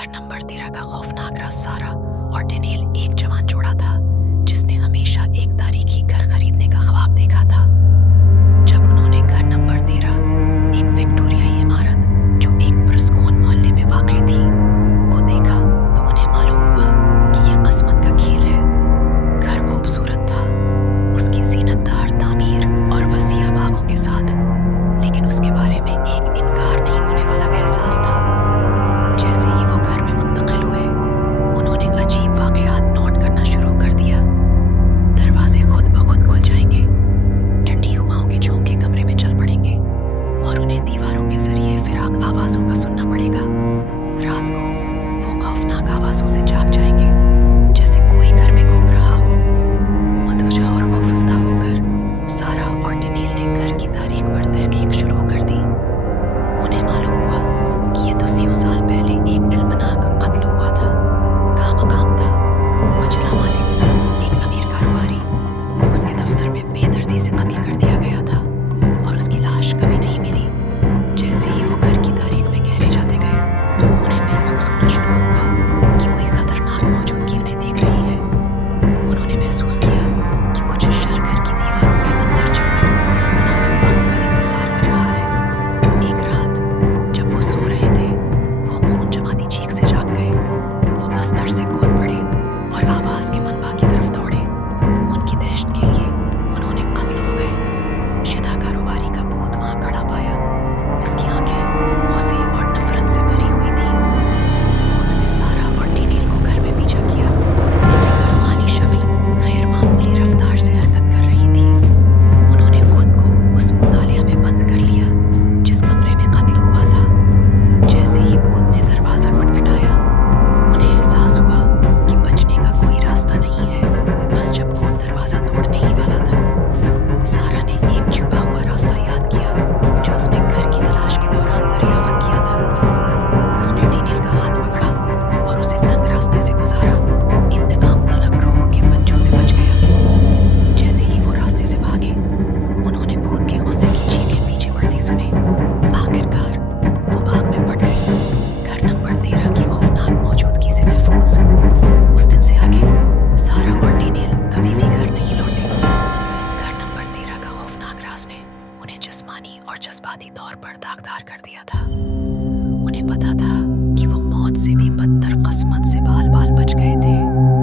گھر نمبر 13 کا خوفناک راز سارا اور ڈینیل ایک جوان جوڑا تھا جس نے ہمیشہ ایک تاریخی گھر خریدنے کا خواب دیکھا تھا۔ جب انہوں نے گھر نمبر 13، ایک وکٹوریائی عمارت جو ایک پرسکون محلے میں واقع تھی، کو دیکھا تو انہیں معلوم ہوا کہ یہ قسمت کا کھیل ہے۔ گھر خوبصورت تھا، اس کی زینت دار تعمیر اور وسیع باغوں کے ساتھ، لیکن اس کے بارے میں ایک انکار نہیں ہونے والا احساس تھا۔ جیسے ہی وہ گھر میں منتقل ہوئے، انہوں نے عجیب واقعات نوٹ کرنا شروع کر دیا۔ دروازے خود بخود کھل جائیں گے، ٹھنڈی ہواؤں کے جھونکے کمرے میں چل پڑیں گے اور انہیں دیواروں کے ذریعے فراق آوازوں کا سننا پڑے گا۔ رات کو وہ خوفناک آوازوں سے جاگ جائیں گے، جیسے کوئی گھر میں گھوم رہا ہو۔ مدوجہ اور خوفزدہ ہو کر سارا اور ڈینیل نے گھر کی تاریخ پر تحقیق شروع کر دی۔ انہیں معلوم ہوا کہ یہ 200 سال پہلے ایک علمناک قتل ہوا تھا۔ کہاں مقام تھا پچھلا مالک، ایک امیر کاروباری کو اس کے دفتر میں بے دردی سے قتل کر دیا گیا تھا اور اس کی لاش کبھی نہیں ملی۔ جیسے ہی وہ گھر کی تاریخ میں گہرے جاتے گئے، انہیں محسوس ہونا شروع ہوا کہ کوئی خطرناک موجودگی انہیں دیکھ رہی ہے۔ انہوں نے محسوس کیا کہ کچھ شر گھر کی دیواروں کے اندر چھپ کر مناسب وقت کا انتظار کر رہا ہے۔ ایک رات جب وہ سو رہے تھے، وہ خون جماتی چیخ سے جاگ گئے۔ وہ بستر سے کود پڑے اور آواز کے منبع کی طرف دوڑے۔ ان کی دہشت کے لیے انہوں نے قتل ہو گئے۔ شدہ کاروباری کا بھوت وہاں کھڑا پایا۔ اس کی آنکھیں غصے اور نفرت سے بھری ہوئی تھیں۔ بھوت نے سارا اور ڈینیل کو گھر میں پیچھا کیا۔ اس کا روحانی شکل غیر معمولی رفتار سے حرکت کر رہی تھی۔ انہوں نے خود کو اس مطالعہ میں بند کر لیا جس کمرے میں قتل ہوا تھا۔ جیسے ہی بھوت نے دروازہ کھٹکھٹایا، انہیں احساس ہوا کہ بچنے کا کوئی راستہ نہیں ہے، بس جب بھوت دروازہ توڑنے ہی والا تھا۔ سارا نے ایک چھپا ہوا راستہ یاد کیا جو اس نے گھر کی تلاش کے دوران دریافت کیا تھا۔ اس نے ڈینیل کا ہاتھ پکڑا اور اسے تنگ راستے سے گزارا۔ انتقام طلب روح کے پنجوں سے بچ گیا۔ جیسے ہی وہ راستے سے بھاگے، انہوں نے بھوت کے غصے کی چیخیں پیچھے پڑتی سنی۔ آخرکار وہ باغ میں پڑ گئے، گھر نمبر 13 کی خوفناک موجودگی سے محفوظ۔ اس دن سے آگے سارا اور ڈینیل کبھی بھی گھر نہیں لوٹے۔ گھر نمبر 13 کا خوفناک راز نے انہیں جسمانی اور جذباتی طور پر داغدار کر دیا تھا۔ انہیں پتا تھا کہ وہ موت سے بھی بدتر